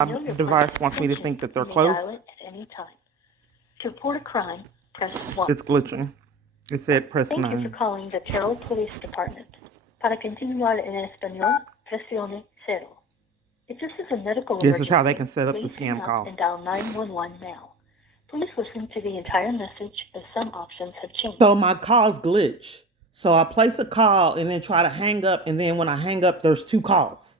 My device wants me to think that they're close. Dial it at any time. To report a crime, press 1. It's glitching. It said press Thank 9. you for calling the Terrell Police Department. Para continuar en español, presione 0. If this is a medical This emergency, is how they can set up the please hang scam up call. and dial 911 now. Please listen to the entire message as some options have changed. So my calls glitch. So I place a call and then try to hang up, and then when I hang up, there's 2 calls.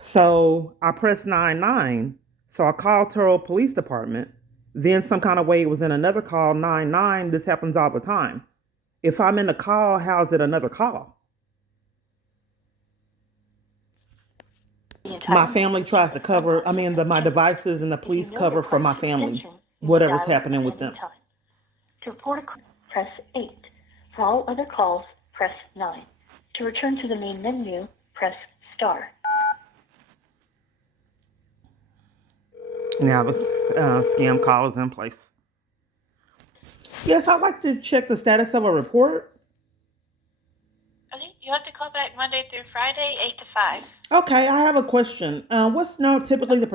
So I pressed 99. So I called Terrell Police Department. Then some kind of way it was in another call, 99. This happens all the time. If I'm in a call, how is it another call? My family tries to cover, my devices and the police cover for my family, whatever's happening with them. To report a crime, press 8. For all other calls, press 9. To return to the main menu, press star. Now the scam call is in place. Yes, I'd like to check the status of a report. Okay, you have to call back Monday through Friday, 8 to 5. Okay, I have a question. What's now typically the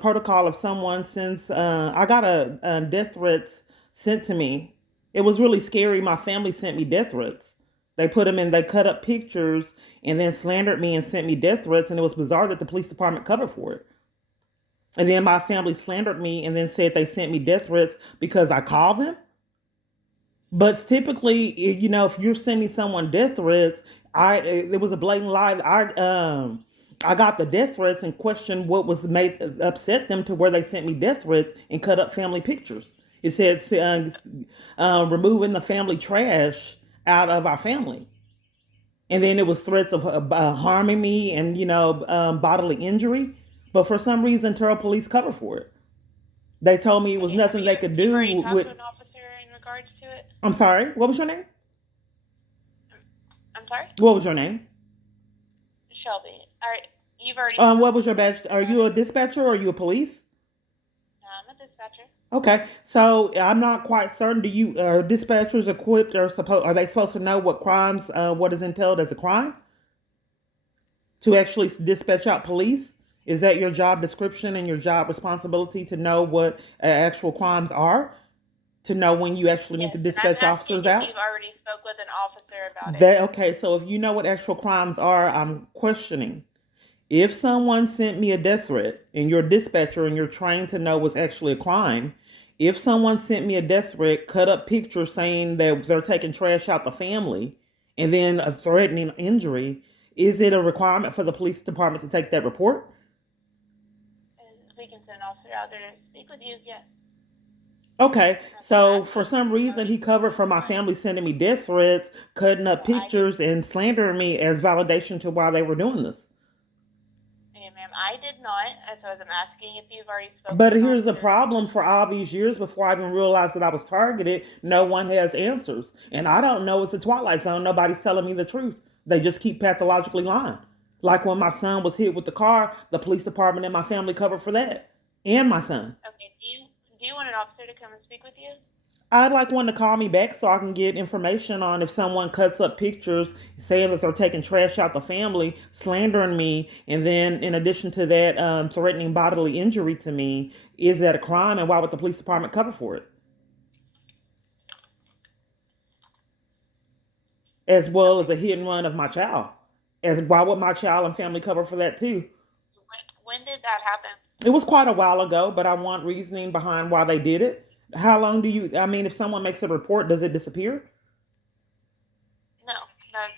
protocol if someone sends, I got a death threats sent to me. It was really scary. My family sent me death threats. They put them in, they cut up pictures and then slandered me and sent me death threats. And it was bizarre that the police department covered for it. And then my family slandered me and then said they sent me death threats because I called them. But typically, if you're sending someone death threats, it was a blatant lie. I got the death threats and questioned what was made upset them to where they sent me death threats and cut up family pictures. It said removing the family trash out of our family. And then it was threats of harming me and, bodily injury. But for some reason, Terrell Police covered for it. They told me it was nothing they could do. You already talked to an officer in regards to it? I'm sorry, what was your name? I'm sorry? What was your name? Shelby. All right, you've already... What was your badge? Are you a dispatcher or are you a police? No, I'm a dispatcher. Okay, so I'm not quite certain. Are dispatchers equipped or are they supposed to know what crimes, what is entailed as a crime? To actually dispatch out police? Is that your job description and your job responsibility to know what actual crimes are? To know when you actually need to dispatch officers out? You've already spoke with an officer about it. Okay, so if you know what actual crimes are, I'm questioning. If someone sent me a death threat and you're a dispatcher and you're trained to know what's actually a crime, if someone sent me a death threat, cut up pictures saying that they're taking trash out the family, and then a threatening injury, is it a requirement for the police department to take that report? We can send an officer out there to speak with you, yes. Okay, so for some reason he covered for my family sending me death threats, cutting up pictures, and slandering me as validation to why they were doing this. Yeah, ma'am, I did not, so I'm asking if you've already spoken. But here's the problem: for all these years before I even realized that I was targeted, no one has answers. And I don't know, it's a Twilight Zone. Nobody's telling me the truth. They just keep pathologically lying. Like when my son was hit with the car, the police department and my family covered for that. And my son. Okay, do you want an officer to come and speak with you? I'd like one to call me back so I can get information on if someone cuts up pictures saying that they're taking trash out the family, slandering me, and then in addition to that, threatening bodily injury to me. Is that a crime, and why would the police department cover for it? As well as a hit and run of my child. Why would my child and family cover for that too? When did that happen? It was quite a while ago, but I want reasoning behind why they did it. How long if someone makes a report, does it disappear? No, that's...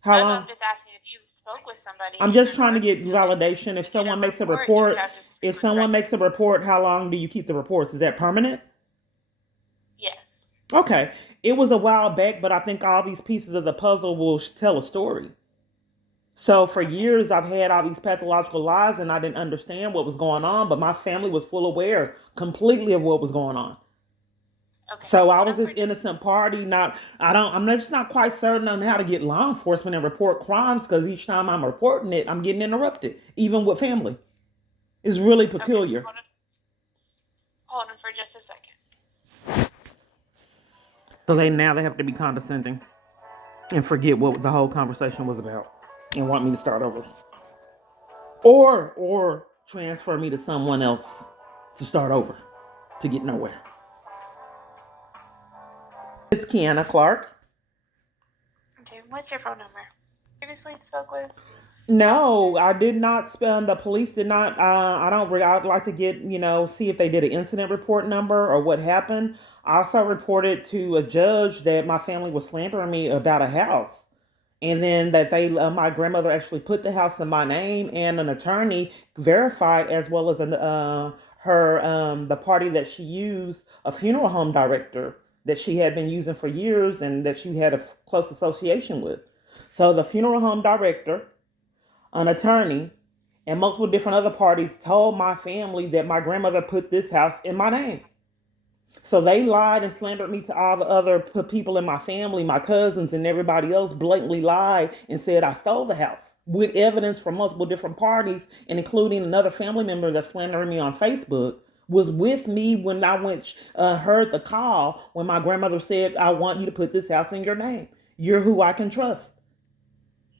How long? I'm just asking if you spoke with somebody. I'm just trying to get validation. If someone makes a report, how long do you keep the reports? Is that permanent? Yes. Okay. It was a while back, but I think all these pieces of the puzzle will tell a story. So for years, I've had all these pathological lies and I didn't understand what was going on, but my family was full aware completely of what was going on. Okay. So I was this innocent party. I'm just not quite certain on how to get law enforcement and report crimes, because each time I'm reporting it, I'm getting interrupted, even with family. It's really peculiar. Okay, hold on for just a second. So they have to be condescending and forget what the whole conversation was about. and want me to start over. Or transfer me to someone else to start over to get nowhere. It's Kiana Clark. Okay, what's your phone number? Previously spoke with? No, I did not spend. The police did not. I don't. I'd like to get see if they did an incident report number or what happened. I also reported to a judge that my family was slandering me about a house, and then that my grandmother actually put the house in my name, and an attorney verified, as well as the party that she used, a funeral home director that she had been using for years and that she had a close association with. So the funeral home director, an attorney, and multiple different other parties told my family that my grandmother put this house in my name. So they lied and slandered me to all the other people in my family, my cousins, and everybody else blatantly lied and said I stole the house with evidence from multiple different parties, and including another family member that slandered me on Facebook was with me when I heard the call when my grandmother said, I want you to put this house in your name. You're who I can trust.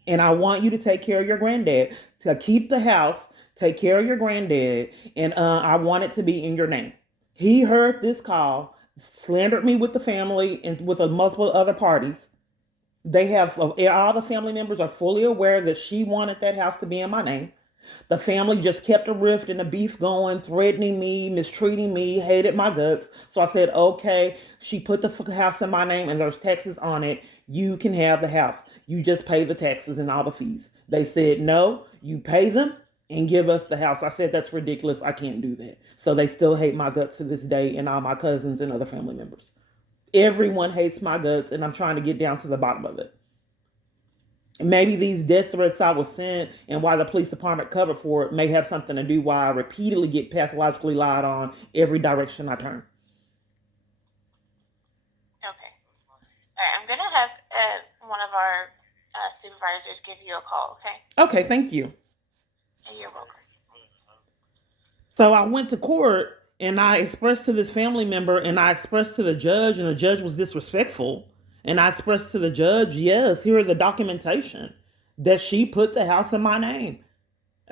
And I want you to take care of your granddad, to keep the house, take care of your granddad, and I want it to be in your name. He heard this call, slandered me with the family and with multiple other parties. They have all the family members are fully aware that she wanted that house to be in my name. The family just kept a rift and a beef going, threatening me, mistreating me, hated my guts. So I said, okay, she put the house in my name and there's taxes on it. You can have the house. You just pay the taxes and all the fees. They said, no, you pay them and give us the house. I said, that's ridiculous. I can't do that. So they still hate my guts to this day, and all my cousins and other family members. Everyone hates my guts, and I'm trying to get down to the bottom of it. Maybe these death threats I was sent and why the police department covered for it may have something to do why I repeatedly get pathologically lied on every direction I turn. Okay. All right, I'm going to have one of our supervisors give you a call, okay? Okay, thank you. You're welcome. So I went to court and I expressed to this family member and I expressed to the judge, and the judge was disrespectful. And I expressed to the judge, yes, here is the documentation that she put the house in my name.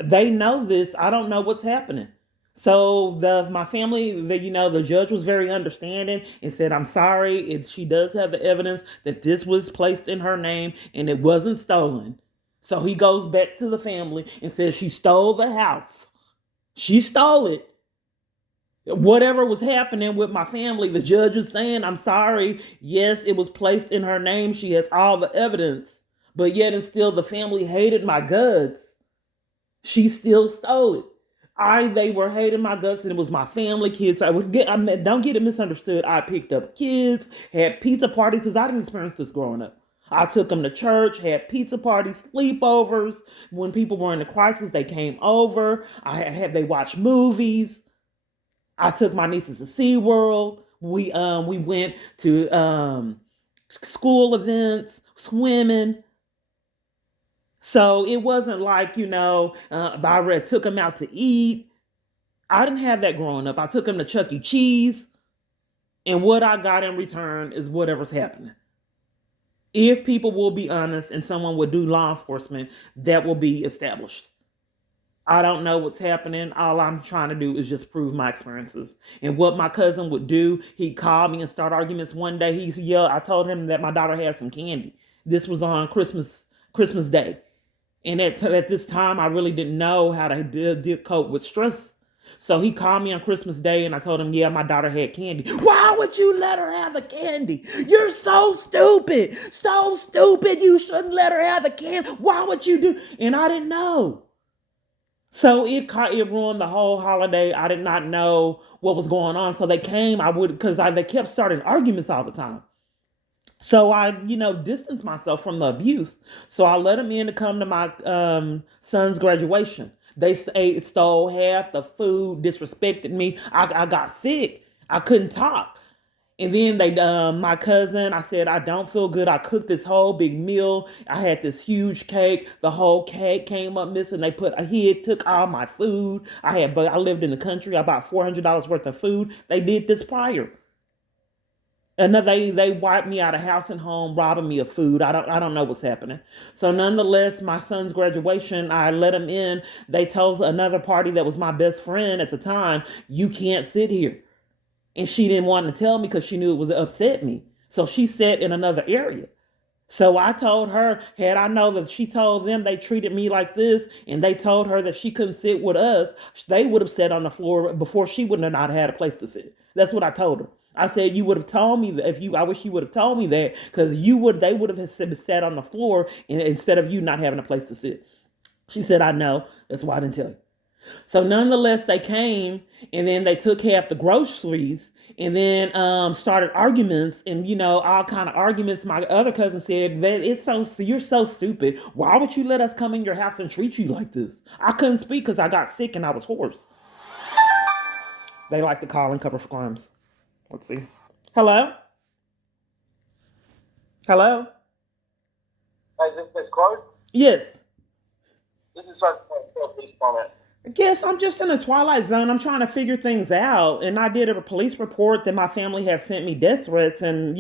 They know this. I don't know what's happening. So my family, the judge was very understanding and said, I'm sorry. She does have the evidence that this was placed in her name and it wasn't stolen. So he goes back to the family and says she stole the house. She stole it. Whatever was happening with my family, the judge is saying, I'm sorry. Yes, it was placed in her name. She has all the evidence. But yet and still the family hated my guts. She still stole it. They were hating my guts, and it was my family, kids. Don't get it misunderstood. I picked up kids, had pizza parties, because I didn't experience this growing up. I took them to church, had pizza parties, sleepovers. When people were in a crisis, they came over. They watched movies. I took my nieces to SeaWorld. We went to school events, swimming. So it wasn't like, I took them out to eat. I didn't have that growing up. I took them to Chuck E. Cheese. And what I got in return is whatever's happening. If people will be honest and someone would do law enforcement, that will be established. I don't know what's happening. All I'm trying to do is just prove my experiences. And what my cousin would do, he'd call me and start arguments. One day he yelled, I told him that my daughter had some candy. This was on Christmas Day. And at this time, I really didn't know how to cope with stress. So he called me on Christmas Day and I told him, yeah, my daughter had candy. Why would you let her have the candy? You're so stupid. So stupid. You shouldn't let her have the candy. Why would you do? And I didn't know. So it ruined the whole holiday. I did not know what was going on. So they came, because they kept starting arguments all the time. So I, distanced myself from the abuse. So I let them in to come to my son's graduation. They stole half the food, disrespected me. I got sick. I couldn't talk. And then my cousin, I said, I don't feel good. I cooked this whole big meal. I had this huge cake. The whole cake came up missing. He took all my food. I lived in the country. I bought $400 worth of food. They did this prior. And they wiped me out of house and home, robbing me of food. I don't know what's happening. So nonetheless, my son's graduation, I let him in. They told another party that was my best friend at the time, "You can't sit here." And she didn't want to tell me because she knew it would upset me. So she sat in another area. So I told her, had I know that she told them they treated me like this, and they told her that she couldn't sit with us, they would have sat on the floor before she would have not had a place to sit. That's what I told her. I said, you would have told me that if you, I wish you would have told me that, because they would have sat on the floor instead of you not having a place to sit. She said, I know. That's why I didn't tell you. So nonetheless, they came and then they took half the groceries and then started arguments and all kind of arguments. My other cousin said that you're so stupid. Why would you let us come in your house and treat you like this? I couldn't speak because I got sick and I was hoarse. They like to call and cover for crimes. Let's see. Hello. Hello. Hey, this is Clark. Yes. This is Sergeant Police Department. Yes, I'm just in a Twilight Zone. I'm trying to figure things out. And I did a police report that my family has sent me death threats. And,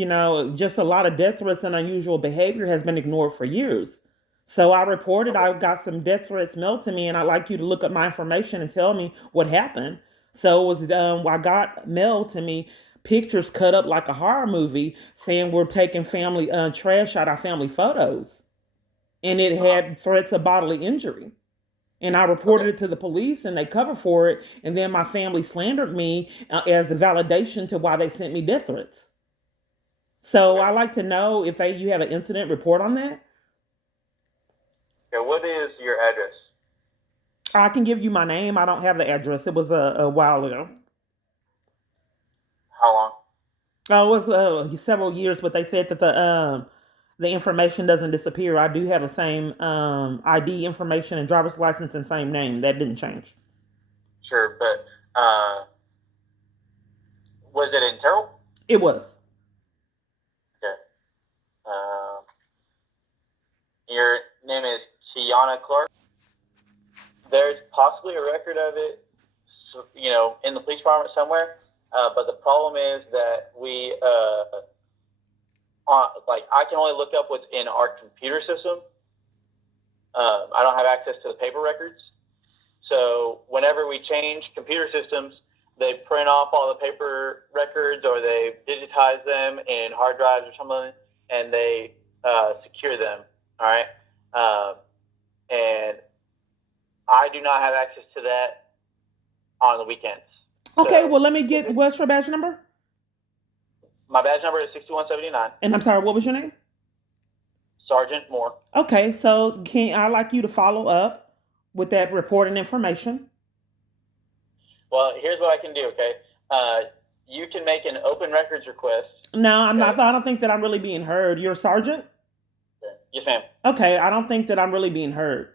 just a lot of death threats and unusual behavior has been ignored for years. So I reported I got some death threats mailed to me. And I'd like you to look up my information and tell me what happened. So it was, I got mailed to me pictures cut up like a horror movie saying we're taking family trash out our family photos. And it had threats of bodily injury. And I reported it to the police and they covered for it. And then my family slandered me as a validation to why they sent me death threats. So I like to know if you have an incident report on that. Okay, what is your address? I can give you my name. I don't have the address. It was a while ago. How long? Oh, it was several years, but they said that the information doesn't disappear. I do have the same ID information and driver's license and same name. That didn't change. Sure, but was it in Terrell? It was. Okay. Your name is Tiana Clark. There's possibly a record of it, in the police department somewhere. But the problem is that we, I can only look up what's in our computer system. I don't have access to the paper records. So whenever we change computer systems, they print off all the paper records or they digitize them in hard drives or something, and they secure them. All right. And I do not have access to that on the weekends. Okay, So, well, let me get, what's your badge number? my badge number is 6179. And I'm sorry, what was your name? Sergeant Moore. Okay, so I'd like you to follow up with that reporting information. Well, here's what I can do, okay? You can make an open records request. No, I'm not. I don't think that I'm really being heard. You're a sergeant? Yes, ma'am. Okay, I don't think that I'm really being heard.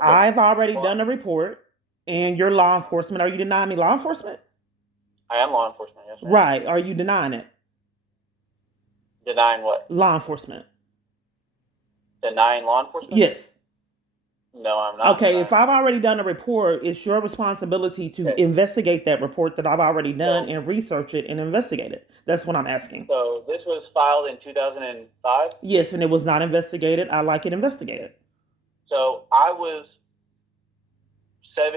Okay. I've already done a report, and you're law enforcement. Are you denying me law enforcement? I am law enforcement, yes, ma'am. Right. Are you denying it? Denying what? Law enforcement. Denying law enforcement? Yes. No, I'm not. Okay, if I've already done a report, it's your responsibility to investigate that report that I've already done and research it and investigate it. That's what I'm asking. So this was filed in 2005? Yes, and it was not investigated. I like it investigated. So I was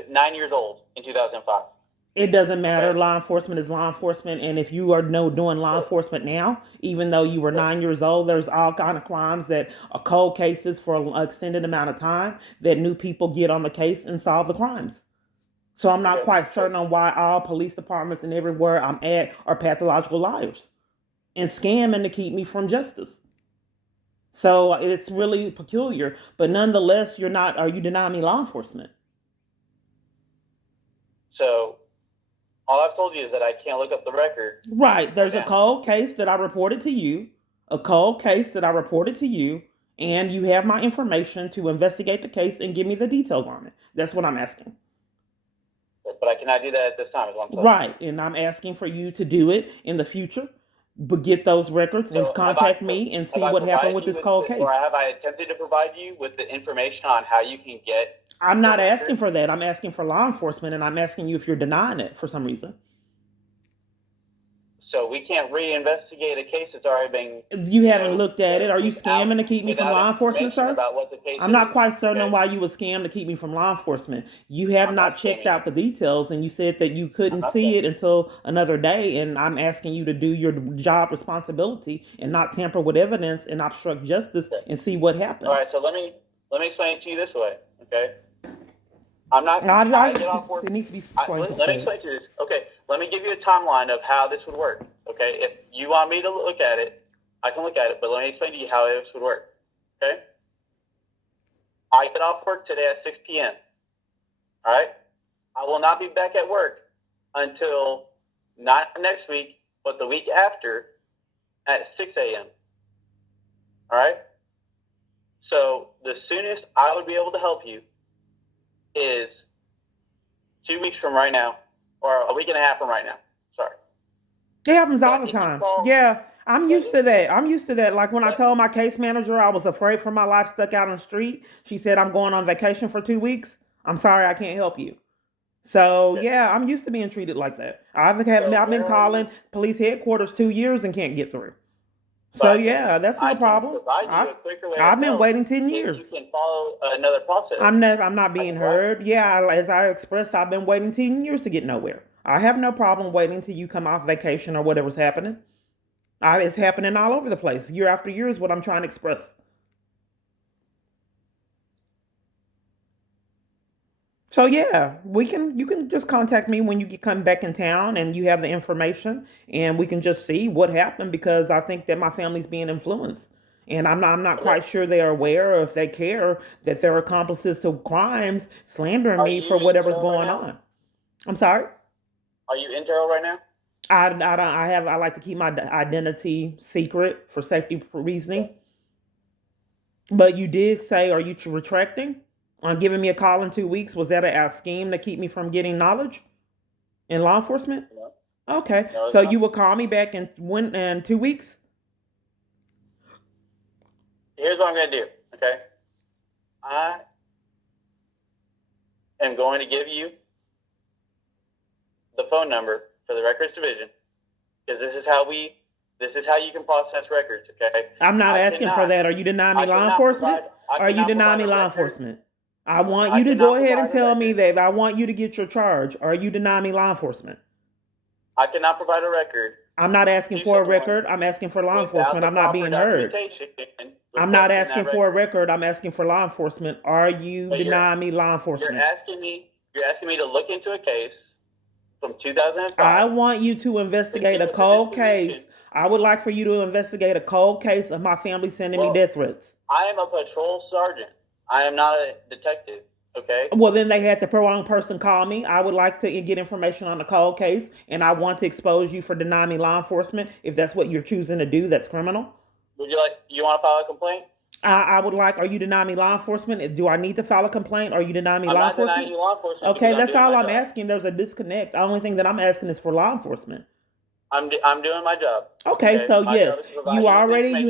9 years old in 2005. It doesn't matter. Okay. Law enforcement is law enforcement, and if you are doing law enforcement now, even though you were 9 years old, there's all kind of crimes that are cold cases for an extended amount of time that new people get on the case and solve the crimes. So I'm not quite certain on why all police departments and everywhere I'm at are pathological liars and scamming to keep me from justice. So it's really peculiar, but nonetheless, are you denying me law enforcement? So all I've told you is that I can't look up the record. Right. There's a cold case that I reported to you, and you have my information to investigate the case and give me the details on it. That's what I'm asking. But I cannot do that at this time. Right. And I'm asking for you to do it in the future, but get those records and contact me and see what happened with this cold case. Or have I attempted to provide you with the information on how you can get... I'm not asking for that. I'm asking for law enforcement, and I'm asking you if you're denying it for some reason. So we can't reinvestigate a case that's already been. You haven't looked at it. Are you without- scamming to keep me from without law enforcement, information sir? About what the case I'm not is, quite certain on okay? why you would scam to keep me from law enforcement. You have I'm not not checked scamming. out the details, and you said that you couldn't not see scamming. it until another day. And I'm asking you to do your job responsibility and not tamper with evidence and obstruct justice and see what happened. All right, so let me explain it to you this way, okay? I'm not. I get off work. it needs to be explained. Let me explain to you this. Okay, let me give you a timeline of how this would work. Okay, if you want me to look at it, I can look at it, but let me explain to you how this would work. Okay, I get off work today at 6 p.m. All right, I will not be back at work until not next week, but the week after at 6 a.m. All right. So the soonest I would be able to help you is 2 weeks from right now, or a week and a half from right now. Sorry. It happens all the time. Yeah, I'm used to that. I'm used to that. Like when I told my case manager I was afraid for my life stuck out on the street, she said, I'm going on vacation for 2 weeks. I'm sorry, I can't help you. So yeah, I'm used to being treated like that. I've been calling police headquarters 2 years and can't get through. So yeah, that's no problem. I've been waiting 10 years. You can follow another process. I'm not being heard. Yeah, as I expressed, I've been waiting 10 years to get nowhere. I have no problem waiting till you come off vacation or whatever's happening. It's happening all over the place. Year after year is what I'm trying to express. So yeah, you can just contact me when you come back in town and you have the information, and we can just see what happened, because I think that my family's being influenced. And I'm not quite sure they're aware, or if they care, that they're accomplices to crimes, slandering me for whatever's going on. I'm sorry? Are you in Terrell right now? I like to keep my identity secret for safety reasoning. But you did say, are you retracting on giving me a call in 2 weeks? Was that a scheme to keep me from getting knowledge in law enforcement? No. Okay, No, so you will call me back in 2 weeks? Here's what I'm going to do, okay? I am going to give you the phone number for the records division, because this is how you can process records, okay? I'm not asking for that. Are you denying me law enforcement? Are you denying me law enforcement? I want you to go ahead and tell me that I want you to get your charge. Are you denying me law enforcement? I cannot provide a record. I'm not asking for a record. I'm asking for law enforcement. I'm not being heard. I'm not asking for a record. I'm asking for law enforcement. Are you denying me law enforcement? You're asking me to look into a case from 2005. I want you to investigate a cold case. I would like for you to investigate a cold case of my family sending me death threats. I am a patrol sergeant. I am not a detective. Okay. Well, then they had the wrong person call me. I would like to get information on the cold case, and I want to expose you for denying me law enforcement. If that's what you're choosing to do, that's criminal. Would you want to file a complaint? I would like. Are you denying me law enforcement? Do I need to file a complaint? Or are you denying me law enforcement? I'm not denying you law enforcement. Okay, that's all I'm asking. There's a disconnect. The only thing that I'm asking is for law enforcement. I'm doing my job. Okay, so yes, you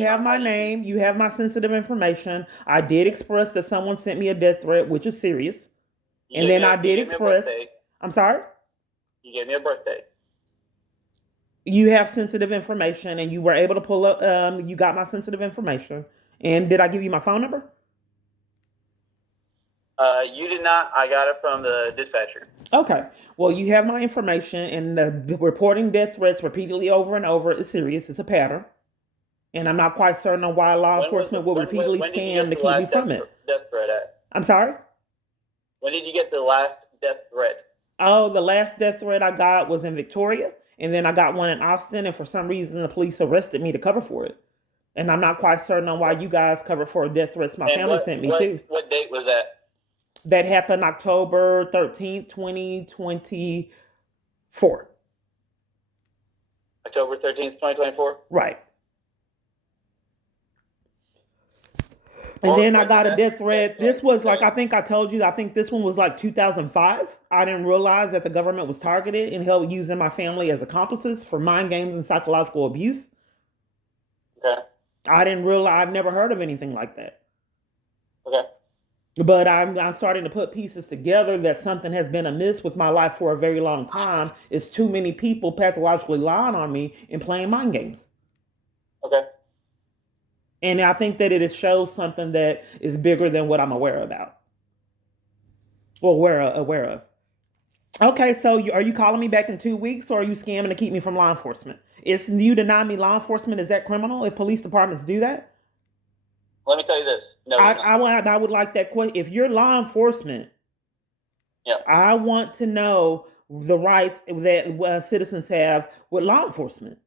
have my name, you have my sensitive information. I did express that someone sent me a death threat, which is serious. And then I did express. I'm sorry? You gave me a birthday. You have sensitive information, and you were able to pull up, you got my sensitive information. And did I give you my phone number? You did not. I got it from the dispatcher. Okay. Well, you have my information, and reporting death threats repeatedly over and over is serious. It's a pattern. And I'm not quite certain on why law enforcement will repeatedly scam to keep me from it. Death threat at? I'm sorry? When did you get the last death threat? Oh, the last death threat I got was in Victoria, and then I got one in Austin, and for some reason the police arrested me to cover for it. And I'm not quite certain on why you guys covered for death threats my family sent me too. What date was that? That happened October 13th, 2024. October 13th, 2024? Right. And then I got a death threat. This was like, I think I told you, I think this one was like 2005. I didn't realize that the government was targeted and held using my family as accomplices for mind games and psychological abuse. Okay. I didn't realize, I've never heard of anything like that. Okay. But I'm starting to put pieces together that something has been amiss with my life for a very long time. It's too many people pathologically lying on me and playing mind games. Okay. And I think that it shows something that is bigger than what I'm aware about or aware of. Okay, so are you calling me back in 2 weeks, or are you scamming to keep me from law enforcement? If you deny me law enforcement, is that criminal? If police departments do that, Let me tell you this. No, I would like that question. If you're law enforcement, yeah. I want to know the rights that citizens have with law enforcement.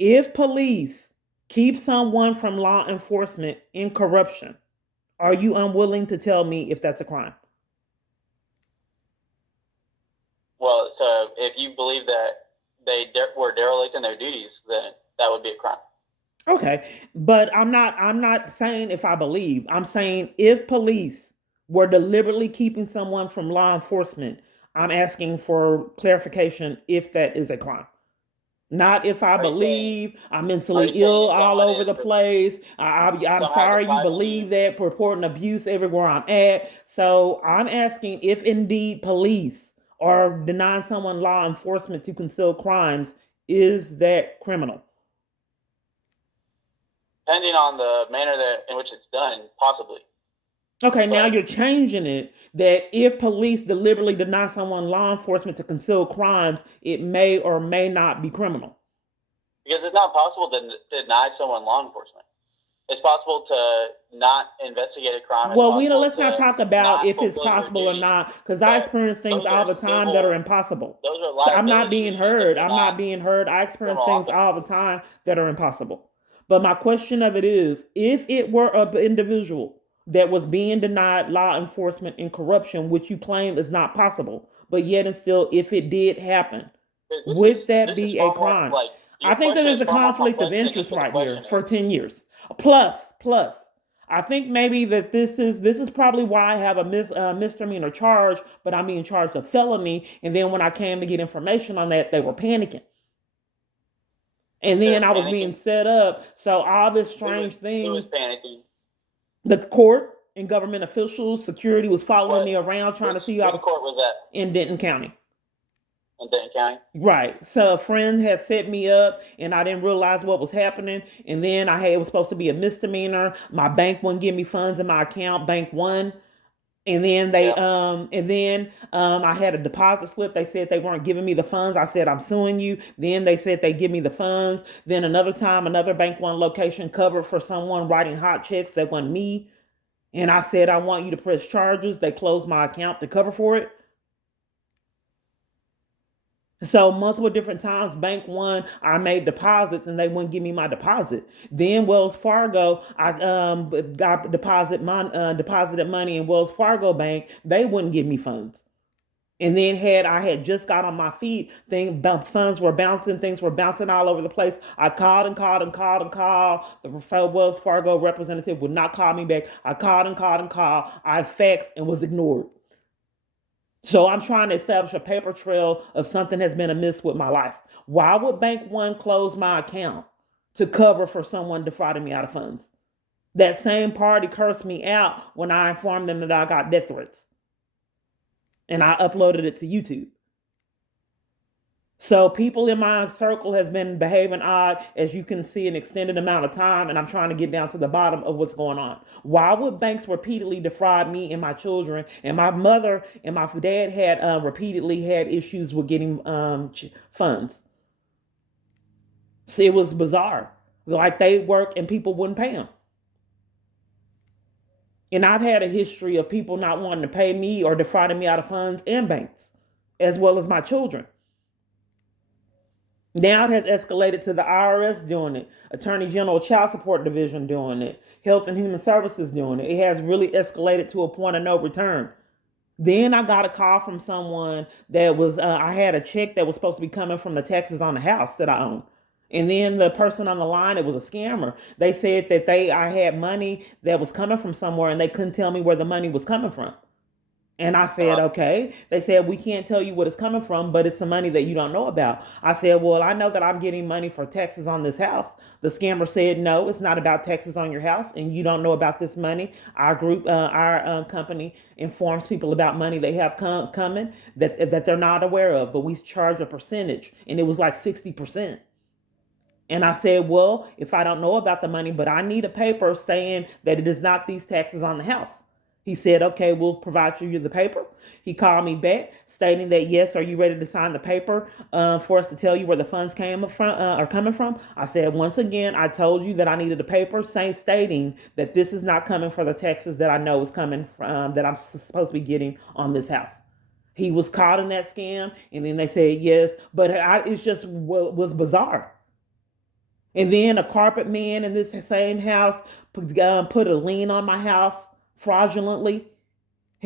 If police keep someone from law enforcement in corruption, are you unwilling to tell me if that's a crime? Well, so if you believe that they were derelict in their duties, then that would be a crime. Okay, but I'm not saying if I believe. I'm saying if police were deliberately keeping someone from law enforcement, I'm asking for clarification if that is a crime. Not if I believe. I'm mentally ill all over the place. I'm sorry you believe that, reporting abuse everywhere I'm at. So I'm asking if indeed police are denying someone law enforcement to conceal crimes, is that criminal? Depending on the manner in which it's done, possibly. Okay, now you're changing it that if police deliberately deny someone law enforcement to conceal crimes, it may or may not be criminal. Because it's not possible to deny someone law enforcement. It's possible to not investigate a crime. Well, let's not talk about if it's possible or not, because I experience things all the time that are impossible. So I'm not being heard. I'm not being heard. I experience things all the time that are impossible. But my question of it is, if it were an individual that was being denied law enforcement in corruption, which you claim is not possible, but yet and still, if it did happen, would that be a crime? I think that there's a conflict of interest right here for 10 years. Plus. I think maybe that this is probably why I have a misdemeanor charge, but I'm being charged a felony. And then when I came to get information on that, they were panicking. And then I was being set up. So all this strange things. Who was panicking? The court and government officials, security was following me around trying to see who I was. Which court was that? In Denton County. In Denton County? Right. So a friend had set me up and I didn't realize what was happening. And then it was supposed to be a misdemeanor. My bank wouldn't give me funds in my account, bank one. And then I had a deposit slip. They said they weren't giving me the funds. I said, I'm suing you. Then they said they give me the funds. Then another time, another bank one location covered for someone writing hot checks that wasn't me. And I said, I want you to press charges. They closed my account to cover for it. So multiple different times, bank one, I made deposits and they wouldn't give me my deposit. Then Wells Fargo, I got deposited money in Wells Fargo Bank. They wouldn't give me funds. And then I had just got on my feet, funds were bouncing, things were bouncing all over the place. I called and called and called and called. The Wells Fargo representative would not call me back. I called and called and called. I faxed and was ignored. So I'm trying to establish a paper trail of something has been amiss with my life. Why would Bank One close my account to cover for someone defrauding me out of funds? That same party cursed me out when I informed them that I got death threats. And I uploaded it to YouTube. So people in my circle has been behaving odd, as you can see, an extended amount of time, and I'm trying to get down to the bottom of what's going on. Why would banks repeatedly defraud me and my children? And my mother and my dad had repeatedly had issues with getting funds. So it was bizarre. Like they work and people wouldn't pay them. And I've had a history of people not wanting to pay me or defrauding me out of funds and banks, as well as my children. Now it has escalated to the IRS doing it, Attorney General Child Support Division doing it, Health and Human Services doing it. It has really escalated to a point of no return. Then I got a call from someone that was, I had a check that was supposed to be coming from the taxes on the house that I own. And then the person on the line, it was a scammer. They said that I had money that was coming from somewhere and they couldn't tell me where the money was coming from. And I said, okay. They said, we can't tell you what it's coming from, but it's some money that you don't know about. I said, well, I know that I'm getting money for taxes on this house. The scammer said, no, it's not about taxes on your house, and you don't know about this money. Our group, our company informs people about money they have coming that they're not aware of, but we charge a percentage, and it was like 60%. And I said, well, if I don't know about the money, but I need a paper saying that it is not these taxes on the house. He said, okay, we'll provide you the paper. He called me back stating that, yes, are you ready to sign the paper for us to tell you where the funds are coming from? I said, once again, I told you that I needed a paper stating that this is not coming for the taxes that I know is coming from, that I'm supposed to be getting on this house. He was caught in that scam, and then they said, yes, but it's just was bizarre. And then a carpet man in this same house put a lien on my house fraudulently.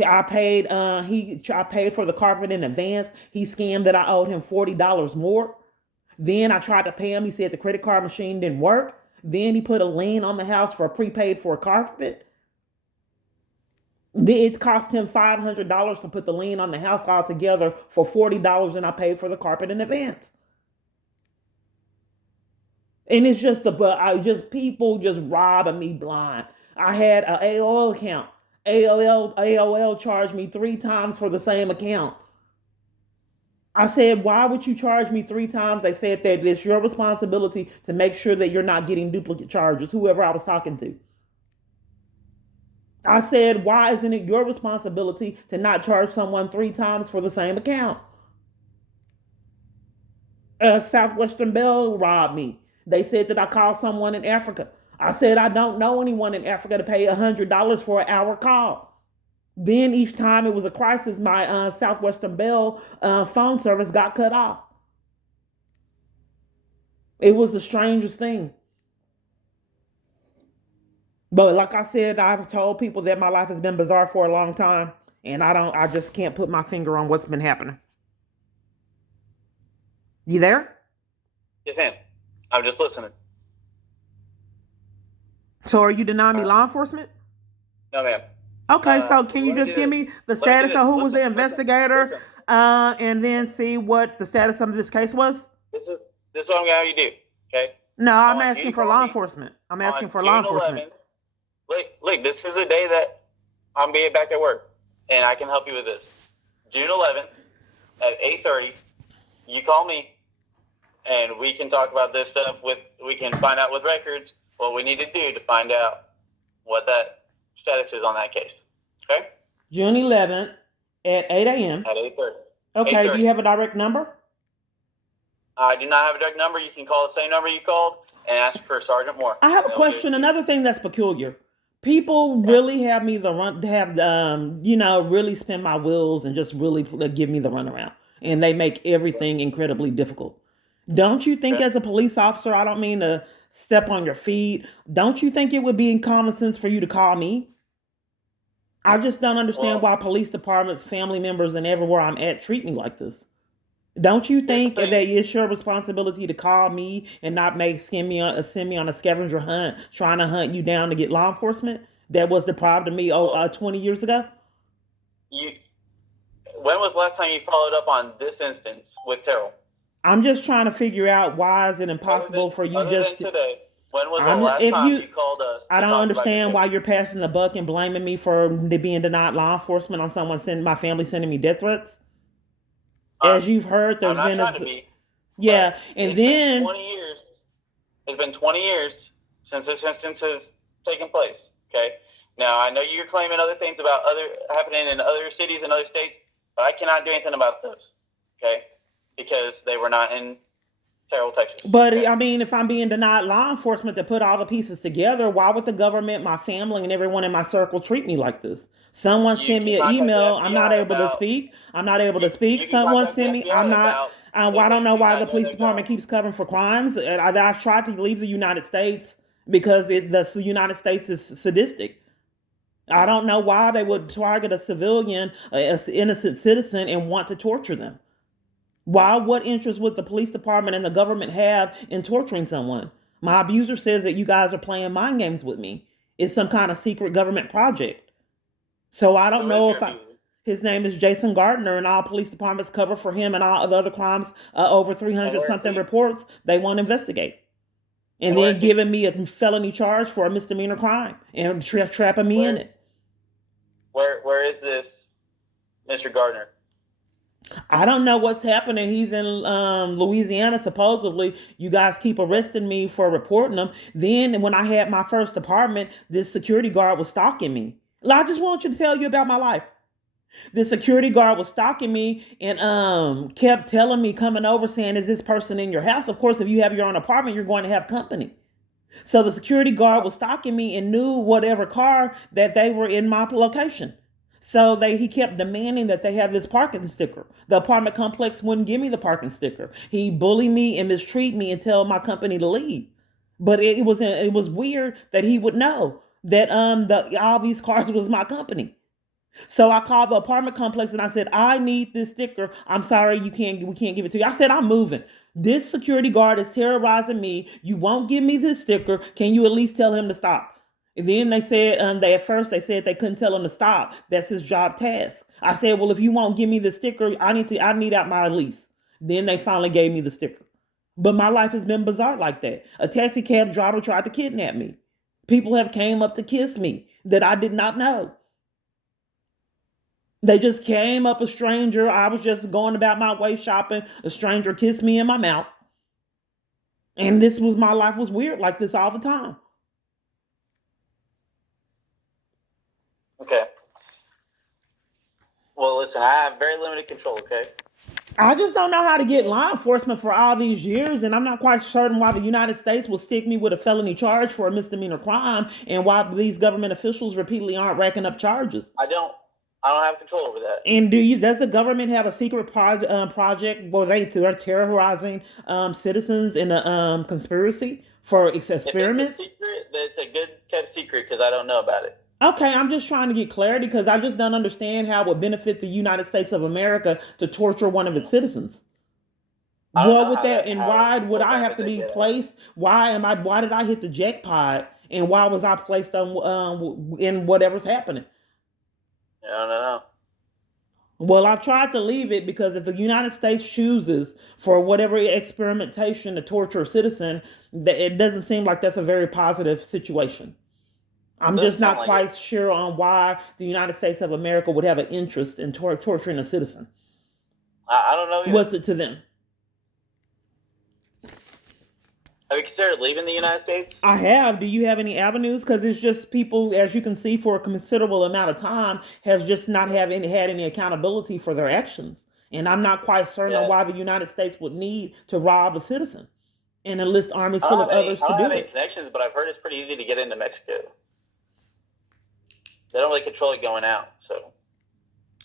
I paid for the carpet in advance. He scammed that I owed him $40 more. Then I tried to pay him. He said the credit card machine didn't work. Then he put a lien on the house for prepaid for a carpet. It cost him $500 to put the lien on the house altogether for $40, and I paid for the carpet in advance. And it's just people just robbing me blind. I had an AOL account. AOL charged me 3 times for the same account. I said, why would you charge me 3 times? They said that it's your responsibility to make sure that you're not getting duplicate charges, whoever I was talking to. I said, why isn't it your responsibility to not charge someone 3 times for the same account? Southwestern Bell robbed me. They said that I called someone in Africa. I said, I don't know anyone in Africa to pay $100 for an hour call. Then each time it was a crisis, my Southwestern Bell phone service got cut off. It was the strangest thing. But like I said, I've told people that my life has been bizarre for a long time, and I just can't put my finger on what's been happening. You there? Yes, ma'am. I'm just listening. So are you denying me law enforcement? No, ma'am. Okay, so can you just give me the status of who was the investigator, and then see what the status of this case was? This is what I'm gonna have you do. Okay. No, I'm asking for law enforcement. I'm asking for law enforcement. Look, this is the day that I'm being back at work, and I can help you with this. June 11th at 8:30, you call me, and we can talk about this stuff. We can find out with records what we need to do to find out what that status is on that case. Okay? June 11th at 8 a.m. At 8:30. Okay, 8:30. Do you have a direct number? I do not have a direct number. You can call the same number you called and ask for Sergeant Moore. I have a question. Another thing that's peculiar. People really have me really spin my wheels and just really give me the runaround. And they make everything incredibly difficult. Don't you think as a police officer, I don't mean to step on your feet, don't you think it would be in common sense for you to call me? I just don't understand why police departments, family members, and everywhere I'm at treat me like this. Don't you think that it's your responsibility to call me and not send me on a scavenger hunt, trying to hunt you down to get law enforcement? That was the problem to me 20 years ago. When was the last time you followed up on this instance with Terrell? I'm just trying to figure out why is it impossible for you just to... Today, when was the last time you called us? I don't understand why you're passing the buck and blaming me for being denied law enforcement on my family sending me death threats. As you've heard, there's been and then it's been 20 years since this instance has taken place. Okay, now I know you're claiming other things about happening in other cities and other states, but I cannot do anything about those. Okay, because they were not in Terrell, Texas. But okay. I mean, if I'm being denied law enforcement to put all the pieces together, why would the government, my family, and everyone in my circle treat me like this? Someone send me an email. I'm not able to speak. Someone send me. I'm not. I don't know why the police department keeps covering for crimes. I've tried to leave the United States because the United States is sadistic. I don't know why they would target a civilian, an innocent citizen, and want to torture them. Why? What interest would the police department and the government have in torturing someone? My abuser says that you guys are playing mind games with me. It's some kind of secret government project. So I don't know if His name is Jason Gardner, and all police departments cover for him and all the other crimes, over And 300 where is something he? reports they won't investigate. And And where then is he? giving me a felony charge for a misdemeanor crime and trapping me in it. Where is this Mr. Gardner? I don't know what's happening. He's in Louisiana, supposedly. You guys keep arresting me for reporting him. Then, when I had my first apartment, this security guard was stalking me. I just want you to tell you about my life. The security guard was stalking me and kept telling me, coming over, saying, "Is this person in your house?" Of course, if you have your own apartment, you're going to have company. So the security guard was stalking me and knew whatever car that they were in my location. So he kept demanding that they have this parking sticker. The apartment complex wouldn't give me the parking sticker. He bullied me and mistreat me and tell my company to leave. But it was weird that he would know that all these cars was my company. So I called the apartment complex and I said, "I need this sticker. I'm sorry, we can't give it to you." I said, "I'm moving. This security guard is terrorizing me. You won't give me this sticker. Can you at least tell him to stop?" And then they said, at first they said they couldn't tell him to stop. That's his job task. I said, "Well, if you won't give me the sticker, I need out my lease." Then they finally gave me the sticker. But my life has been bizarre like that. A taxi cab driver tried to kidnap me. People have came up to kiss me that I did not know. They just came up, a stranger. I was just going about my way shopping. A stranger kissed me in my mouth. And my life was weird like this all the time. Okay. Well, listen, I have very limited control, okay? I just don't know how to get law enforcement for all these years, and I'm not quite certain why the United States will stick me with a felony charge for a misdemeanor crime, and why these government officials repeatedly aren't racking up charges. I don't have control over that. And does the government have a secret project where they're terrorizing citizens in a conspiracy for experiments? If it's a secret, it's a good kept secret because I don't know about it. Okay, I'm just trying to get clarity because I just don't understand how it would benefit the United States of America to torture one of its citizens. I don't What know would how that, that and how why would what I have benefit to they be get. placed? Why did I hit the jackpot? And why was I placed on in whatever's happening? I don't know. Well, I've tried to leave it because if the United States chooses for whatever experimentation to torture a citizen, it doesn't seem like that's a very positive situation. I'm Doesn't just sound not like quite it. sure on why the United States of America would have an interest in torturing a citizen. I don't know either. What's it to them? Have you considered leaving the United States? I have. Do you have any avenues? Because it's just people, as you can see, for a considerable amount of time, has just not had any accountability for their actions. And I'm not quite certain on Yeah. why the United States would need to rob a citizen and enlist armies full of others I to don't do have any it. connections, but I've heard it's pretty easy to get into Mexico. They don't really control it going out, so.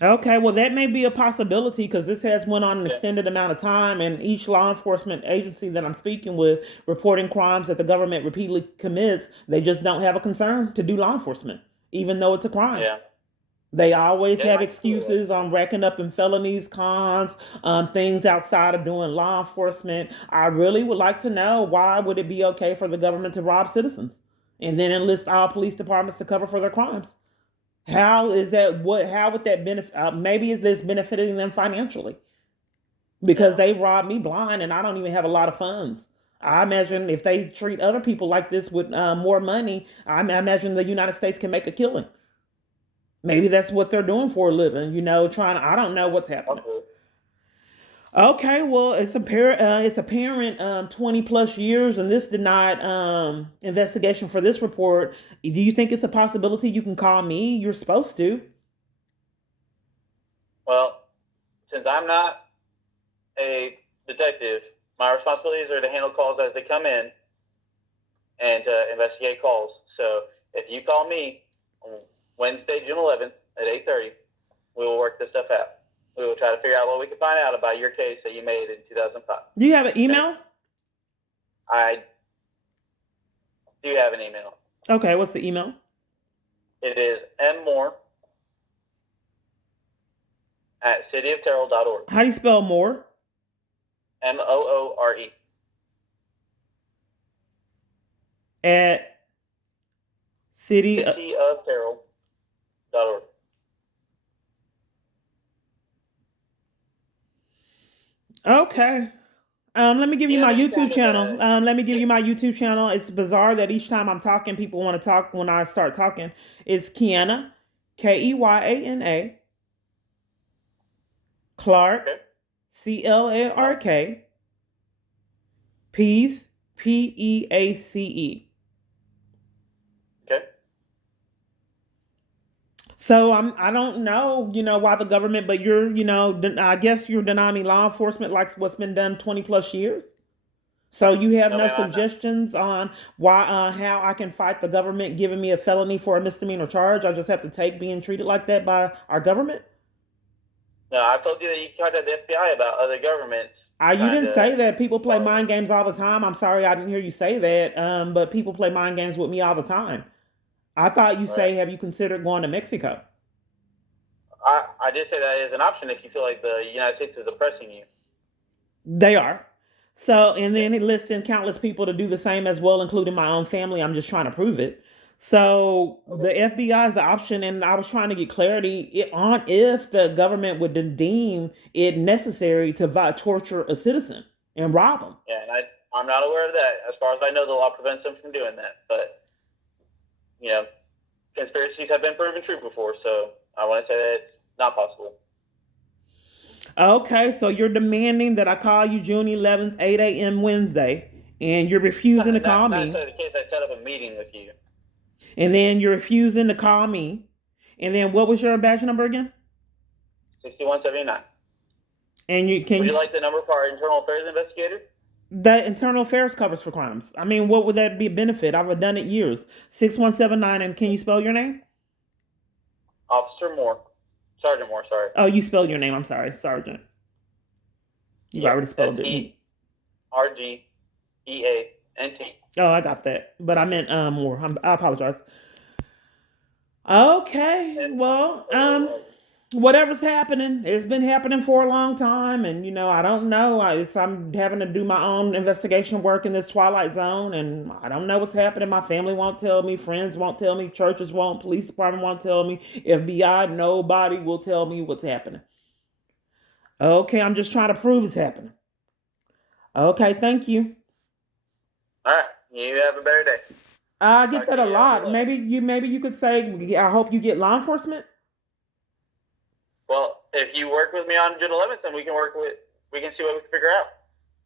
Okay, well, that may be a possibility because this has went on an Yeah. extended amount of time, and each law enforcement agency that I'm speaking with reporting crimes that the government repeatedly commits, they just don't have a concern to do law enforcement, even though it's a crime. Yeah. They always Yeah, have I can see that. excuses on racking up in felonies, cons, things outside of doing law enforcement. I really would like to know, why would it be okay for the government to rob citizens and then enlist all police departments to cover for their crimes? How is that? How would that benefit? Maybe is this benefiting them financially because they robbed me blind and I don't even have a lot of funds. I imagine if they treat other people like this with more money, I imagine the United States can make a killing. Maybe that's what they're doing for a living, trying. I don't know what's happening. Okay. Okay, well, it's apparent 20 plus years, and this denied investigation for this report. Do you think it's a possibility you can call me? You're supposed to. Well, since I'm not a detective, my responsibilities are to handle calls as they come in and to investigate calls. So if you call me on Wednesday, June 11th at 8:30, we will work this stuff out. We will try to figure out what we can find out about your case that you made in 2005. Do you have an email? I do have an email. Okay, what's the email? It is mmoore@cityofterrell.org. How do you spell more? MOORE. At city. cityofterrell.org. Okay. Let me give you Yeah, my this is YouTube kind of channel. a Let me give yeah. you my YouTube channel. It's bizarre that each time I'm talking, people want to talk when I start talking. It's Kiana, Keyana, Clark, Okay. Clark, Peace, Peace. Okay. So I don't know, why the government, but I guess you're denying me law enforcement like what's been done 20 plus years. So you have No, no ma'am, I'm not. suggestions on why, how I can fight the government giving me a felony for a misdemeanor charge? I just have to take being treated like that by our government. No, I told you that you contacted the FBI about other governments You trying didn't to say that. People play follow. mind games all the time. I'm sorry I didn't hear you say that. But people play mind games with me all the time. I thought you Right. say, have you considered going to Mexico? I did say that is an option if you feel like the United States is oppressing you. They are. So, and Okay. then it lists in countless people to do the same as well, including my own family. I'm just trying to prove it. So Okay. the FBI is the option, and I was trying to get clarity on if the government would deem it necessary to torture a citizen and rob them. Yeah, and I'm not aware of that. As far as I know, the law prevents them from doing that. But you know, conspiracies have been proven true before, so I want to say that it's not possible. Okay, so you're demanding that I call you June 11th, 8 a.m. Wednesday, and you're refusing to call Not me, necessarily the case. I set up a meeting with you. and then you're refusing to call me, and then what was your badge number again? 6179. And you can Would you you like the number for our internal affairs investigator? the internal affairs covers for crimes. I mean, what would that be a benefit? I've done it years. 6179, and can you spell your name? Officer Moore. Sergeant Moore, sorry. Oh, you spelled your name. I'm sorry, Sergeant. You've Yep. already spelled it. SERGEANT. Oh, I got that. But I meant more. I apologize. Okay. And Well, whatever's happening, it's been happening for a long time, and I don't know. I'm having to do my own investigation work in this Twilight Zone, and I don't know what's happening. My family won't tell me, friends won't tell me, churches won't, police department won't tell me, FBI, nobody will tell me what's happening. Okay, I'm just trying to prove it's happening. Okay, thank you. all right. You have a better day. I get Talk that to a you after lot. 11. Maybe you could say, I hope you get law enforcement. Well, if you work with me on June 11th, then we can see what we can figure out.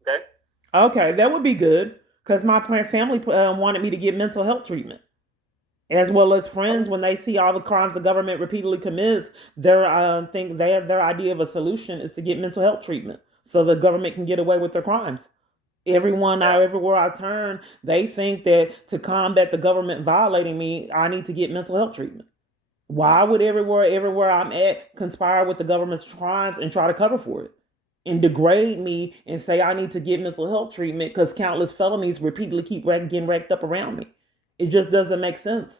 Okay? Okay, that would be good because my family wanted me to get mental health treatment, as well as friends. Okay. When they see all the crimes the government repeatedly commits, their idea of a solution is to get mental health treatment so the government can get away with their crimes. Yeah. Everywhere I turn, they think that to combat the government violating me, I need to get mental health treatment. Why would everywhere I'm at conspire with the government's crimes and try to cover for it? And degrade me and say I need to get mental health treatment because countless felonies repeatedly keep getting racked up around me. It just doesn't make sense.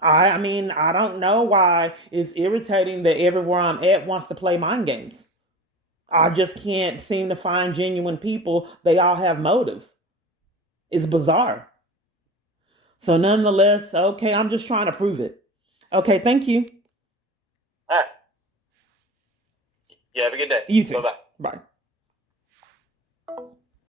I mean, I don't know why it's irritating that everywhere I'm at wants to play mind games. I just can't seem to find genuine people. They all have motives. It's bizarre. So, nonetheless, okay, I'm just trying to prove it. Okay, thank you. All right. You have a good day. You too. Bye-bye. Bye.